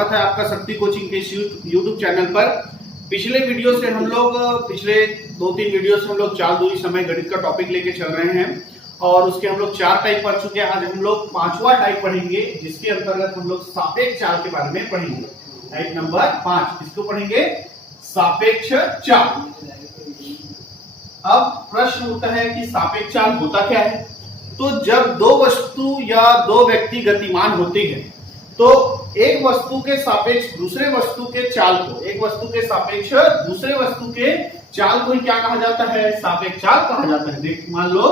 स्वागत है आपका शक्ति कोचिंग के यूट्यूब चैनल पर। पिछले वीडियो से हम लोग पिछले 2-3 वीडियो से हम लोग चाल दूरी समय गणित का टॉपिक लेके चल रहे हैं और उसके हम लोग 4 टाइप पढ़ चुके हैं। आज हम लोग 5वां टाइप पढ़ेंगे, जिसके अंतर्गत हम लोग सापेक्ष चाल के बारे में पढ़ेंगे। टाइप नंबर 5 किसको पढ़ेंगे? सापेक्ष चाल। अब प्रश्न उठता है कि सापेक्ष चाल होता क्या है? तो जब दो वस्तु या दो व्यक्ति गतिमान होते हैं तो एक वस्तु के सापेक्ष दूसरे वस्तु के चाल को, एक वस्तु के सापेक्ष दूसरे वस्तु के चाल को ही क्या कहा जाता है? सापेक्ष चाल कहा जाता है। देख, मान लो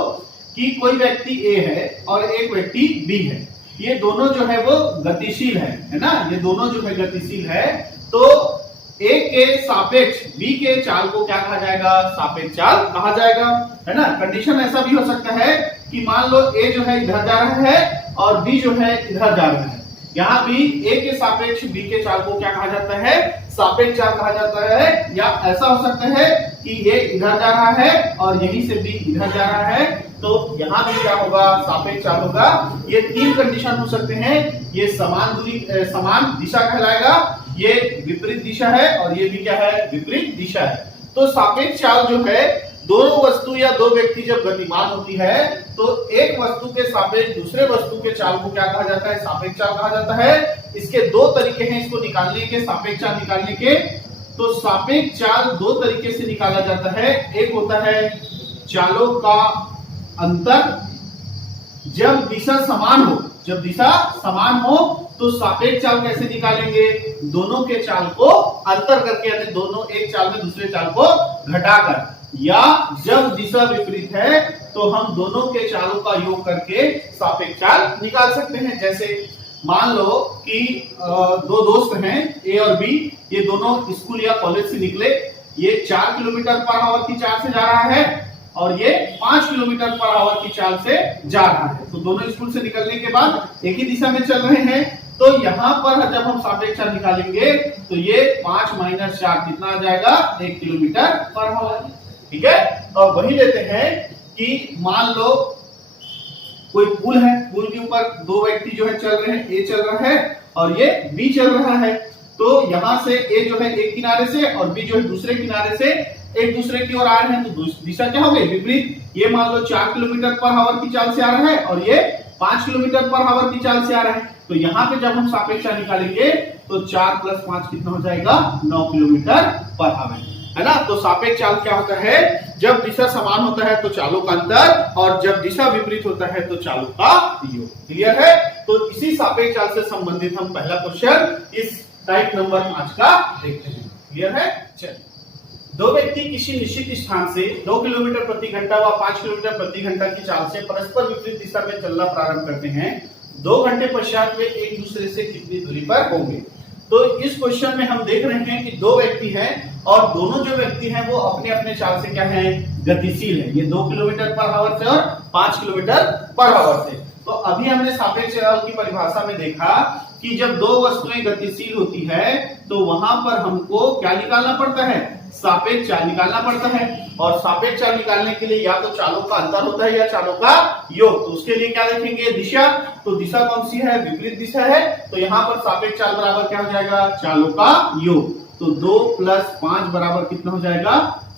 कि कोई व्यक्ति A है और एक व्यक्ति B है, ये दोनों जो है वो गतिशील है ना, ये दोनों जो है गतिशील है। तो A के सापेक्ष B के चाल को क्या कहा जाएगा? सापेक्ष चाल कहा जाएगा, है ना। कंडीशन ऐसा भी हो सकता है कि मान लो A जो है इधर जा रहा है और B जो है इधर जा रहा है। यहाँ भी A के सापेक्ष B के चाल को क्या कहा जाता है? सापेक्ष चाल कहा जाता है। या ऐसा हो सकता है कि A इधर जा रहा है और यहीं से B इधर जा रहा है, तो यहाँ भी क्या होगा? सापेक्ष चाल होगा। ये 3 कंडीशन हो सकते हैं। ये समान दूरी समान दिशा कहलाएगा, ये विपरीत दिशा है और ये भी क्या है? विपरीत दिशा है। तो सापेक्ष चाल जो है, दोनों वस्तु या दो व्यक्ति जब गतिमान होती है तो एक वस्तु के सापेक्ष दूसरे वस्तु के चाल को क्या कहा जाता है? सापेक्ष चाल कहा जाता है। इसके 2 तरीके हैं इसको निकालने के, सापेक्ष चाल निकालने के। तो सापेक्ष चाल 2 तरीके से निकाला जाता है। एक होता है चालों का अंतर। जब दिशा समान हो, जब दिशा समान हो तो सापेक्ष चाल कैसे निकालेंगे? दोनों के चाल को अंतर करके, यानी दोनों एक चाल में दूसरे चाल को घटाकर। या जब दिशा विपरीत है तो हम दोनों के चालों का योग करके सापेक्ष चाल निकाल सकते हैं। जैसे मान लो कि 2 दोस्त हैं A और B, ये दोनों स्कूल या कॉलेज से निकले। ये 4 किलोमीटर पर आवर की चाल से जा रहा है और ये 5 किलोमीटर पर आवर की चाल से जा रहा है। तो दोनों स्कूल से निकलने के बाद एक ही दिशा में चल रहे हैं। तो यहाँ पर जब हम सापेक्ष चाल निकालेंगे तो ये 5 - 4 कितना आ जाएगा? 1 किलोमीटर पर आवर। ठीक है। और वही लेते हैं कि मान लो कोई पुल है, पुल के ऊपर 2 व्यक्ति जो है चल रहे हैं, A चल रहा है और ये B चल रहा है। तो यहां से A जो है एक किनारे से और B जो है दूसरे किनारे से एक दूसरे की ओर आ रहे हैं, तो दिशा क्या हो गई? विपरीत। ये मान लो 4 किलोमीटर पर आवर की चाल से आ रहा है और ये 5 किलोमीटर पर आवर की चाल से आ रहा है। तो यहाँ पे जब हम सापेक्ष चाल निकालेंगे तो 4 + 5 कितना हो जाएगा? 9 किलोमीटर पर आवर, है ना। तो सापेक्ष चाल क्या होता है? जब दिशा समान होता है तो चालों का अंतर, और जब दिशा विपरीत होता है तो चालों का योग। क्लियर है? तो इसी सापेक्ष चाल से संबंधित हम पहला क्वेश्चन इस टाइप नंबर 5 का देखते हैं। क्लियर है? चलिए, 2 व्यक्ति किसी निश्चित स्थान से 2 किलोमीटर प्रति घंटा व 5 किलोमीटर प्रति घंटा की चाल से परस्पर विपरीत दिशा में चलना प्रारंभ करते हैं। 2 घंटे पश्चात वे एक दूसरे से कितनी दूरी पर होंगे? तो इस क्वेश्चन में हम देख रहे हैं कि 2 व्यक्ति हैं और दोनों जो व्यक्ति हैं वो अपने अपने चाल से क्या है? गतिशील है। ये 2 किलोमीटर पर आवर से और 5 किलोमीटर पर आवर से। तो अभी हमने सापेक्ष चाल की परिभाषा में देखा कि जब 2 वस्तुएं गतिशील होती है तो वहां पर हमको क्या निकालना पड़ता है? सापेक्ष चाल निकालना पड़ता है। और सापेक्ष चाल निकालने के लिए या तो चालों का अंतर होता है या चालों का योग। तो उसके लिए क्या देखेंगे? दिशा। तो दिशा कौन सी है? विपरीत दिशा है। तो यहाँ पर सापेक्ष चाल बराबर क्या हो जाएगा? चालों का योग। तो 2 + 5 बराबर कितना हो जाएगा?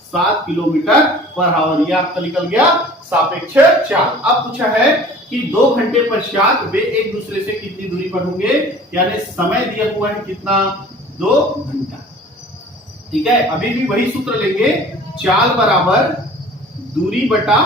7 किलोमीटर पर आवर। ये आपका निकल गया सापेक्ष चाल। अब पूछा है कि 2 घंटे पश्चात वे एक दूसरे से कितनी दूरी पर होंगे, यानी समय दिया हुआ है कितना? 2 घंटा। ठीक है। अभी भी वही सूत्र लेंगे, चाल बराबर दूरी बटा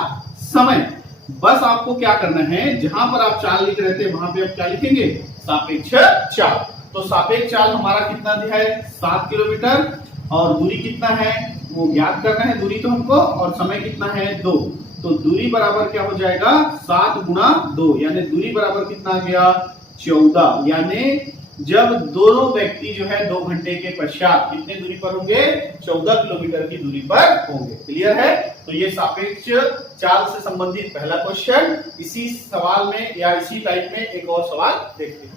समय। बस आपको क्या करना है, जहां पर आप चाल लिख रहे थे वहां पे आप क्या लिखेंगे? सापेक्ष चाल। तो सापेक्ष चाल हमारा कितना दिया है? 7 किलोमीटर। और दूरी कितना है वो ज्ञात करना है, दूरी तो हमको, और समय कितना है? 2। तो दूरी बराबर क्या हो जाएगा? 7 × 2, यानी दूरी बराबर कितना आ गया? 14। यानी जब दोनों व्यक्ति जो है 2 घंटे के पश्चात कितने दूरी पर होंगे? 14 किलोमीटर की दूरी पर होंगे। क्लियर है? तो ये सापेक्ष चाल से संबंधित पहला क्वेश्चन। इसी सवाल में या इसी टाइप में एक और सवाल देखते हैं।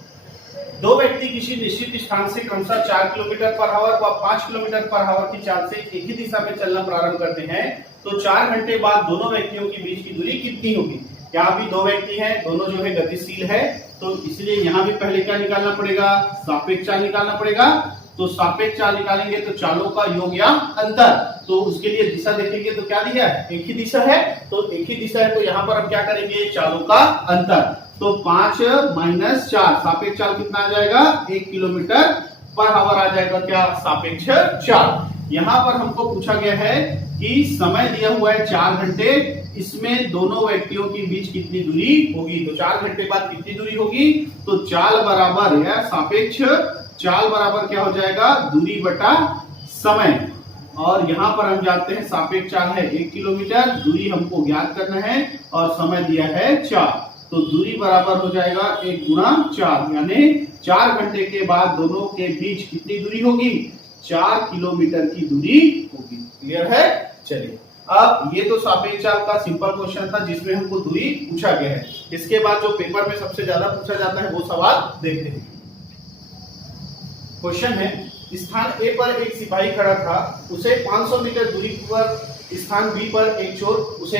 2 व्यक्ति किसी निश्चित स्थान से क्रमशः 4 किलोमीटर पर आवर व 5 किलोमीटर पर आवर की चाल से एक ही दिशा में चलना प्रारंभ करते हैं। तो 4 घंटे बाद दोनों व्यक्तियों के बीच की दूरी कितनी होगी? यहाँ भी 2 व्यक्ति हैं, दोनों जो है गतिशील है। तो इसलिए यहां भी पहले क्या निकालना पड़ेगा, सापेक्ष चाल निकालना पड़ेगा। तो सापेक्ष चाल निकालेंगे तो चालों का योग या अंतर, तो उसके लिए दिशा देखेंगे तो क्या दिया है, एक ही दिशा है, तो एक ही दिशा है, तो यहाँ पर हम क्या करेंगे, चालों का अंतर। तो 5 - 4 सापेक्ष चाल कितना आ जाएगा, 1 किलोमीटर पर आवर आ जाएगा, क्या, सापेक्ष चाल। यहाँ पर हमको पूछा गया है कि समय दिया हुआ है 4 घंटे, इसमें दोनों व्यक्तियों के बीच कितनी दूरी होगी, तो 4 घंटे बाद कितनी दूरी होगी, तो चाल बराबर या सापेक्ष चाल बराबर क्या हो जाएगा, दूरी बटा समय। और यहाँ पर हम जानते हैं सापेक्ष चाल है 1 किलोमीटर, दूरी हमको ज्ञात करना है और समय दिया है 4, तो दूरी बराबर हो जाएगा 1 गुणा 4, यानी 4 घंटे के बाद दोनों के बीच कितनी दूरी होगी, 4 किलोमीटर की दूरी होगी। क्लियर है। चलिए अब ये तो सापेक्ष चाल का सिंपल क्वेश्चन था जिसमें हमको दूरी पूछा गया है। इसके बाद जो पेपर में सबसे ज्यादा पूछा जाता है वो सवाल देखते हैं। क्वेश्चन है, स्थान ए पर एक सिपाही खड़ा था, उसे 500 मीटर दूरी पर स्थान बी पर एक चोर उसे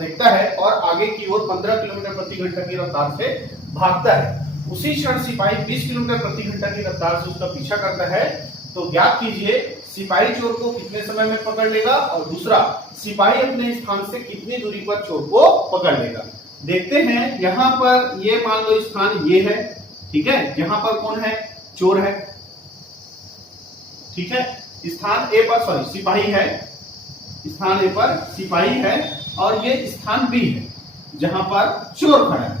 देखता है और आगे की ओर 15 किलोमीटर प्रति घंटा की रफ्तार से भागता है। उसी क्षण सिपाही 20 किलोमीटर प्रति घंटा की रफ्तार से उसका पीछा करता है। तो ज्ञात कीजिए सिपाही चोर को कितने समय में पकड़ लेगा, और दूसरा सिपाही अपने स्थान से कितनी दूरी पर चोर को पकड़ लेगा। देखते हैं, यहाँ पर ये मान लो स्थान ये है, ठीक है, यहाँ पर कौन है, चोर है, ठीक है, स्थान ए पर सॉरी सिपाही है, स्थान ए पर सिपाही है और ये स्थान बी है जहां पर चोर खड़ा है।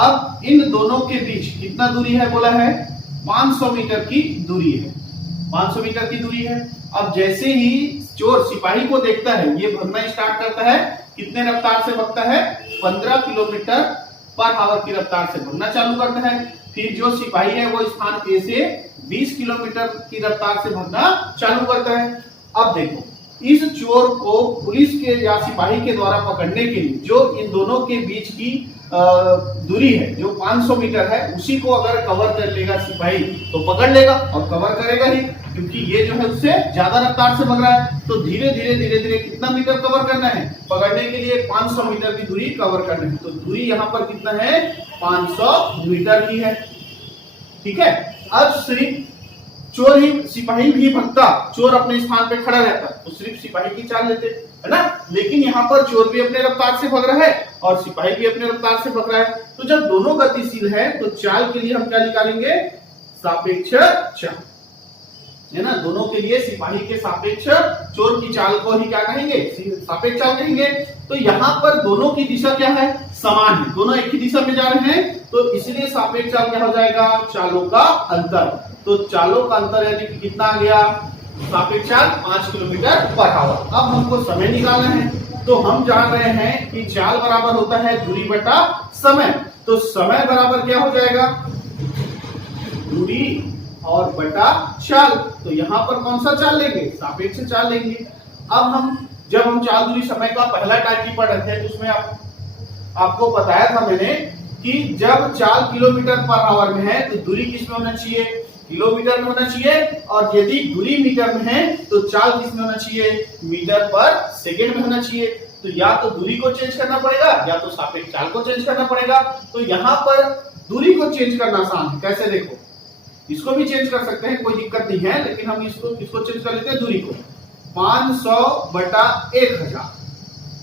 अब इन दोनों के बीच कितना दूरी है, बोला है 500 मीटर की दूरी है, 500 मीटर की दूरी है। अब जैसे ही चोर सिपाही को देखता है, ये भागना स्टार्ट करता है, कितने रफ्तार से भागता है, 15 किलोमीटर पर आवर की रफ्तार से भागना चालू करता है। फिर जो सिपाही है वो स्थान ए से 20 किलोमीटर की रफ्तार से भागना चालू करता है। अब देखो, इस चोर को पुलिस के या सिपाही के द्वारा पकड़ने के लिए जो इन दोनों के बीच की दूरी है, जो 500 मीटर है, उसी को अगर कवर कर लेगा सिपाही तो पकड़ लेगा, और कवर करेगा ही, क्योंकि ये जो है उससे ज्यादा रफ्तार से भाग रहा है। तो धीरे धीरे धीरे धीरे कितना मीटर कवर करना है, पकड़ने के लिए 500 मीटर की दूरी कवर करनी है। तो दूरी यहाँ पर कितना है, 500 मीटर की है, ठीक है। अब सिर्फ चोर ही, सिपाही भी भगता, चोर अपने स्थान पे खड़ा रहता तो सिर्फ सिपाही की चाल लेते, है ना, लेकिन यहाँ पर चोर भी अपने रफ्तार से भाग रहा है और सिपाही भी अपने रफ्तार से भाग रहा है। तो जब दोनों गतिशील है तो चाल के लिए हम क्या निकालेंगे, सापेक्ष चाल, है ना, दोनों के लिए सिपाही के सापेक्ष चोर की चाल को ही क्या कहेंगे, सापेक्ष चाल कहेंगे। तो यहाँ पर दोनों की दिशा क्या है, समान है, दोनों एक ही दिशा में जा रहे हैं, तो इसलिए सापेक्ष चाल क्या हो जाएगा, चालों का अंतर। तो चालों का अंतर यानी कि कितना आ गया, सापेक्ष चाल 5 किलोमीटर पर आवर। अब हमको समय निकालना है, तो हम जान रहे हैं कि चाल बराबर होता है दूरी बटा समय। तो समय बराबर क्या हो जाएगा, दूरी और बटा चाल। तो यहाँ पर कौन सा चाल लेंगे, सापेक्ष चाल लेंगे। अब जब हम चाल दूरी समय का पहला टाइप की पढ़ रहे थे तो उसमें आपको बताया था मैंने कि जब चाल किलोमीटर पर आवर में है तो दूरी किस में होना चाहिए, किलोमीटर में होना चाहिए, और यदि दूरी मीटर में है तो चाल किस में होना चाहिए, मीटर पर सेकेंड में होना चाहिए। तो या तो दूरी को चेंज करना पड़ेगा या तो सापेक्ष चाल को चेंज करना पड़ेगा। तो यहाँ पर दूरी को चेंज करना आसान है, कैसे देखो, इसको भी चेंज कर सकते हैं, कोई दिक्कत नहीं है, लेकिन हम इसको चेंज कर लेते हैं, दूरी को 500 बटा 1000,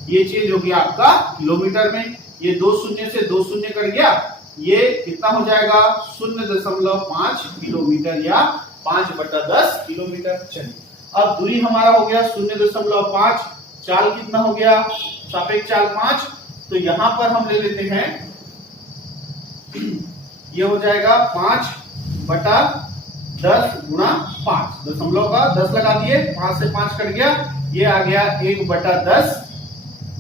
ये चेंज हो गया आपका किलोमीटर में। ये 2 शून्य से 2 शून्य कट गया, ये कितना हो जाएगा 0.5 किलोमीटर या 5/10 किलोमीटर। चलिए अब दूरी हमारा हो गया 0.5, चाल कितना हो गया, सापेक्ष चाल 5। तो यहां पर हम ले लेते हैं, ये हो जाएगा 5/10 गुणा 5, दशमलव का 10 लगा दिए, 5 से 5 कट गया, ये आ गया 1/10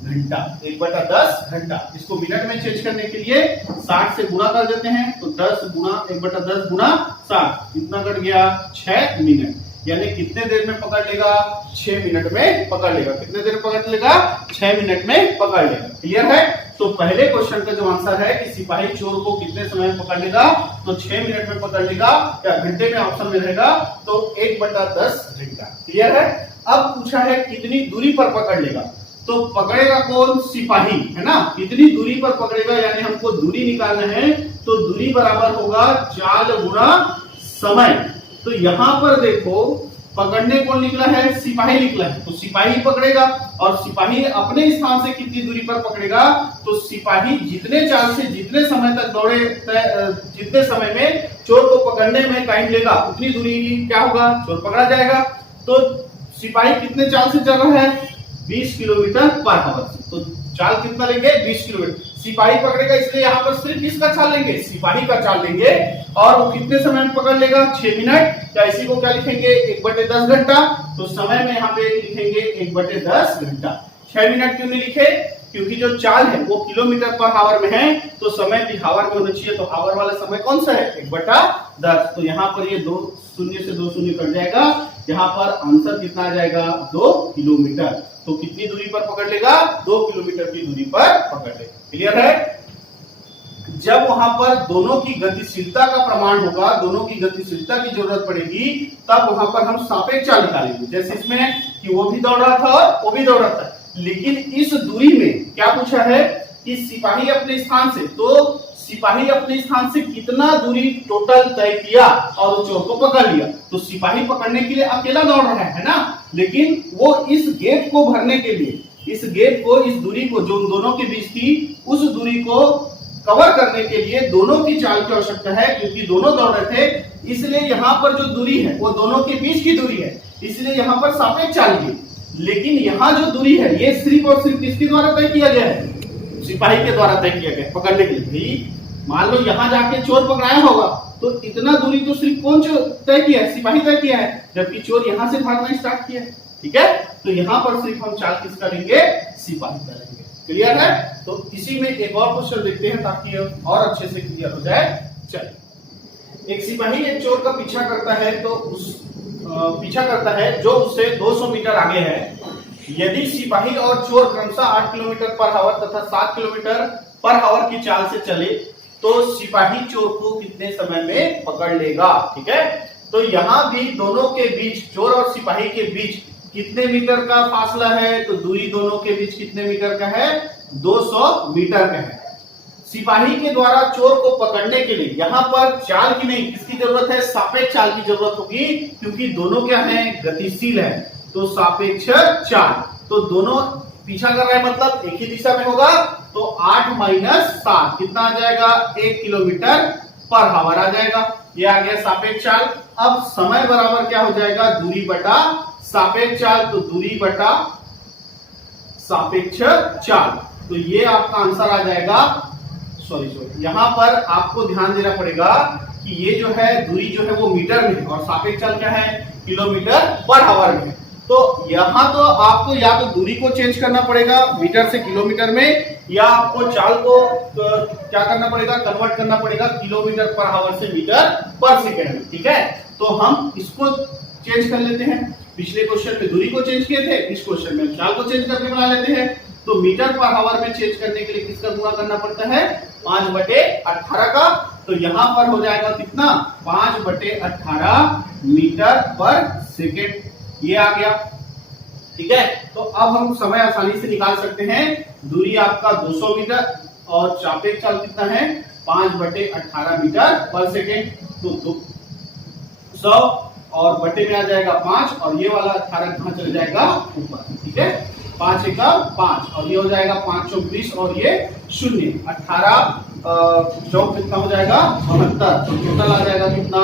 घंटा, 1/10 घंटा। इसको मिनट में चेंज करने के लिए 60 से गुणा कर देते हैं, तो 10 गुणा 1/10 गुणा 60, कितना कट गया 6 मिनट, यानी कितने देर में पकड़ लेगा, 6 मिनट में पकड़ लेगा। कितने देर पकड़ लेगा, 6 मिनट में पकड़ लेगा। क्लियर है। तो पहले क्वेश्चन का जो आंसर है कि सिपाही चोर को कितने समय में पकड़ लेगा, तो 6 मिनट में पकड़ लेगा, या घंटे में ऑप्शन में रहेगा, तो 1/10 घंटा। क्लियर है। अब पूछा है कितनी दूरी पर पकड़ लेगा, तो पकड़ेगा कौन? सिपाही, है ना। कितनी दूरी पर पकड़ेगा, यानी हमको दूरी निकालना है, तो दूरी बराबर होगा चाल गुणा समय। तो यहां पर देखो पकड़ने कौन निकला है? सिपाही निकला है, तो सिपाही पकड़ेगा। और सिपाही अपने स्थान से कितनी दूरी पर पकड़ेगा? तो सिपाही जितने चाल से जितने समय तक दौड़े, जितने समय में चोर को पकड़ने में टाइम लेगा, उतनी दूरी क्या होगा? चोर पकड़ा जाएगा। तो सिपाही कितने चाल से चल रहा है? 20 किलोमीटर पर आवर। तो चाल कितना लेंगे? 20 किलोमीटर। सिपाही पकड़ेगा, इसलिए यहाँ पर सिर्फ किसका चाल लेंगे? सिपाही का चाल लेंगे। और वो कितने समय में पकड़ लेगा? 6 मिनट। या इसी को क्या लिखेंगे? 1/10 घंटा। तो समय में यहाँ पे लिखेंगे 1/10 घंटा। 6 मिनट क्यों नहीं लिखे? क्योंकि जो चाल है वो किलोमीटर पर आवर में है, तो समय भी हावर में होना चाहिए। तो हावर वाला समय कौन सा है? 1/10। तो यहाँ पर ये 2 शून्य से 2 शून्य कट जाएगा। यहाँ पर आंसर कितना आ जाएगा? 2 किलोमीटर। तो कितनी दूरी पर पकड़ लेगा? 2 किलोमीटर की दूरी पर पकड़ लेगा। क्लियर है? जब वहां पर दोनों की गतिशीलता का प्रमाण होगा, दोनों की गतिशीलता की जरूरत पड़ेगी, तब वहां पर हम सापेक्ष चाल निकालेंगे। जैसे इसमें कि वो भी दौड़ रहा था और वो भी दौड़ रहा था, लेकिन इस दूरी में क्या पूछा है कि सिपाही अपने स्थान से, तो सिपाही अपने स्थान से कितना दूरी टोटल तय किया और वो चोर को पकड़ लिया। तो सिपाही पकड़ने के लिए अकेला दौड़ रहा है ना, लेकिन वो इस गेट को भरने के लिए, इस गेट को, इस दूरी को जो दोनों के बीच थी, उस दूरी को कवर करने के लिए दोनों की चाल की आवश्यकता है, क्योंकि दोनों दौड़ रहे थे। इसलिए यहाँ पर जो दूरी है वो दोनों के बीच की दूरी है, इसलिए यहाँ पर सापेक्ष चाल की। लेकिन यहाँ जो दूरी है ये सिर्फ और सिर्फ किसके द्वारा तय किया गया है? सिपाही के द्वारा तय किया गया पकड़ने के लिए। मान लो यहाँ जाके चोर पकड़ाया होगा, तो इतना दूरी तो सिर्फ कौन तय किया है? सिपाही तय किया है, जबकि चोर यहाँ से भागना स्टार्ट किया है। ठीक है, तो यहाँ पर सिर्फ हम चाल किसका लेंगे? सिपाही का लेंगे। क्लियर है? तो इसी में एक और क्वेश्चन देखते हैं ताकि और अच्छे से क्लियर हो जाए। चलिए, एक सिपाही एक चोर का पीछा करता है, तो उस पीछा करता है जो उससे 200 मीटर आगे है। यदि सिपाही और चोर क्रमशः 8 किलोमीटर पर आवर तथा 7 किलोमीटर पर आवर की चाल से चले, तो सिपाही चोर को कितने समय में पकड़ लेगा? ठीक है, तो यहाँ भी दोनों के बीच, चोर और सिपाही के बीच कितने मीटर का फासला है? तो दूरी दोनों के बीच कितने मीटर का है? 200 मीटर का है। सिपाही के द्वारा चोर को पकड़ने के लिए यहाँ पर चाल की नहीं, किसकी जरूरत है? सापेक्ष चाल की जरूरत होगी, क्योंकि दोनों क्या है? गतिशील है। तो सापेक्ष चाल, तो दोनों पीछा कर रहा है, मतलब एक ही दिशा में होगा। तो 8 - 7 कितना आ जाएगा? 1 किलोमीटर पर आवर आ जाएगा। ये आ गया सापेक्ष चाल। अब समय बराबर क्या हो जाएगा? दूरी बटा सापेक्ष चाल। तो दूरी बटा सापेक्ष चाल, तो ये आपका आंसर आ जाएगा। सॉरी, यहां पर आपको ध्यान देना पड़ेगा कि ये जो है दूरी जो है वो मीटर में है और सापेक्ष चाल क्या है? किलोमीटर पर आवर में। तो यहां तो आपको या तो दूरी को चेंज करना पड़ेगा मीटर से किलोमीटर में, या आपको चाल को क्या करना पड़ेगा? कन्वर्ट करना पड़ेगा किलोमीटर पर आवर से मीटर पर सेकेंड में। ठीक है, तो हम इसको चेंज कर लेते हैं। पिछले क्वेश्चन में दूरी को चेंज किए थे, इस क्वेश्चन में चाल को चेंज करके बना लेते हैं। तो मीटर पर आवर में चेंज करने के लिए किसका गुणा करना पड़ता है? 5/18 का। तो यहां पर हो जाएगा कितना? 5/18 मीटर पर सेकेंड। ये आ गया। ठीक है, तो अब हम समय आसानी से निकाल सकते हैं। दूरी आपका 200 मीटर और सापेक्ष चाल कितना है? 5/18 मीटर पर सेकेंड। तो 100 और बटे में आ जाएगा 5, और ये वाला 18 कहां चले जाएगा? ऊपर। ठीक है, 5 × 5 और ये हो जाएगा 5 × 20 और ये 0। 18 चौक कितना हो जाएगा? 72। तो टोटल आ जाएगा कितना?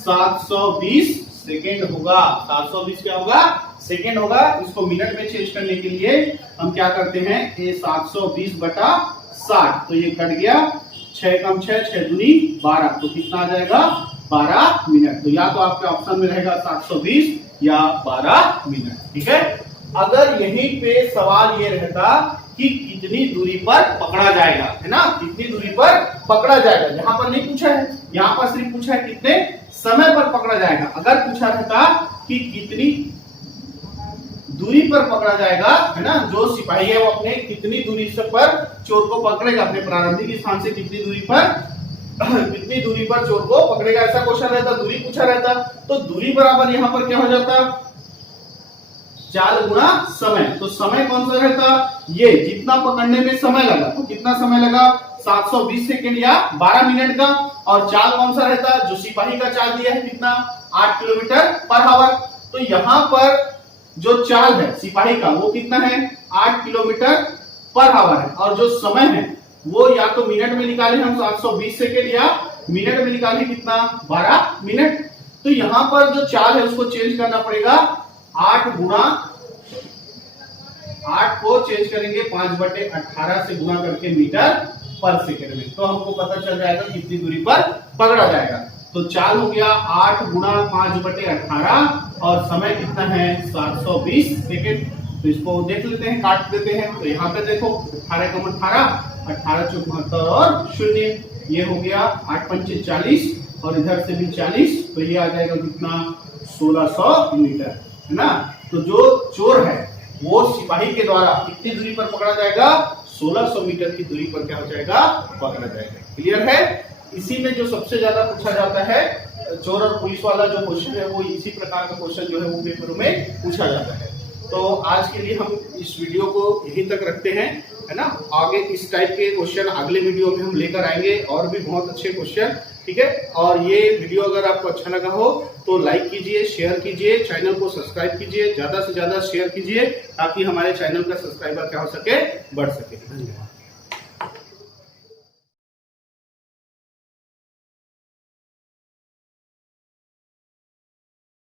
720 सेकेंड होगा। 720 क्या होगा? सेकेंड होगा। इसको मिनट में चेंज करने के लिए हम क्या करते हैं? ये 720/60, तो ये कट गया। 6 × 6 6 दूनी 12, तो कितना आ जाएगा? 12 मिनट। तो या तो आपके ऑप्शन में रहेगा 720 या 12 मिनट। ठीक है, अगर यहीं पे सवाल ये रहता कि कितनी दूरी पर पकड़ा जाएगा, है ना, कितनी दूरी पर पकड़ा जाएगा, यहाँ पर नहीं पूछा है, यहाँ पर सिर्फ पूछा है कितने समय पर पकड़ा जाएगा। अगर पूछा रहता कि कितनी दूरी पर पकड़ा जाएगा, है ना, जो सिपाही है वो अपने कितनी दूरी से पर चोर को पकड़ेगा, अपने प्रारंभिक स्थान से कितनी दूरी पर चोर को पकड़ेगा, ऐसा क्वेश्चन रहता, दूरी पूछा रहता, तो दूरी बराबर यहाँ पर क्या हो जाता? चाल गुना समय। तो समय कौन सा रहता, ये जितना पकड़ने में समय लगा, तो कितना समय लगा 720 सेकेंड या 12 मिनट का। और चाल कौन सा रहता, जो सिपाही का चाल दिया है कितना 8 किलोमीटर पर आवर। तो यहाँ पर जो चाल है सिपाही का वो कितना है 8 किलोमीटर पर आवर है। और जो समय है वो या तो मिनट में निकाले हम 720 सेकेंड या मिनट में निकाले कितना 12 मिनट। तो यहाँ पर जो चाल है उसको चेंज करना पड़ेगा 8 गुना 8 को चेंज करेंगे 5/18 से गुना करके मीटर पर सेकेंड में। तो हमको पता चल जाएगा कितनी दूरी पर पकड़ा जाएगा। तो चाल हो गया 8 गुना 5/18 और समय कितना है 720 सेकेंड। तो इसको देख लेते हैं, काट देते हैं। तो यहाँ पे देखो 18 कम 18 18 चौक 72 और 0, ये हो गया 8 पंचे 40 और इधर से भी 40। तो ये आ जाएगा कितना 1600 मीटर, है ना। तो जो चोर है वो सिपाही के द्वारा कितनी दूरी पर पकड़ा जाएगा 1600 मीटर की दूरी पर क्या हो जाएगा पकड़ा जाएगा। क्लियर है। इसी में जो सबसे ज्यादा पूछा जाता है चोर और पुलिस वाला जो क्वेश्चन है वो इसी प्रकार का क्वेश्चन जो है वो पेपर में पूछा जाता है। तो आज के लिए हम इस वीडियो को यहीं तक रखते हैं, है ना। आगे इस टाइप के क्वेश्चन अगले वीडियो में हम लेकर आएंगे और भी बहुत अच्छे क्वेश्चन, ठीक है। और ये वीडियो अगर आपको अच्छा लगा हो तो लाइक कीजिए, शेयर कीजिए, चैनल को सब्सक्राइब कीजिए, ज्यादा से ज्यादा शेयर कीजिए ताकि हमारे चैनल का सब्सक्राइबर क्या हो सके बढ़ सके। धन्यवाद।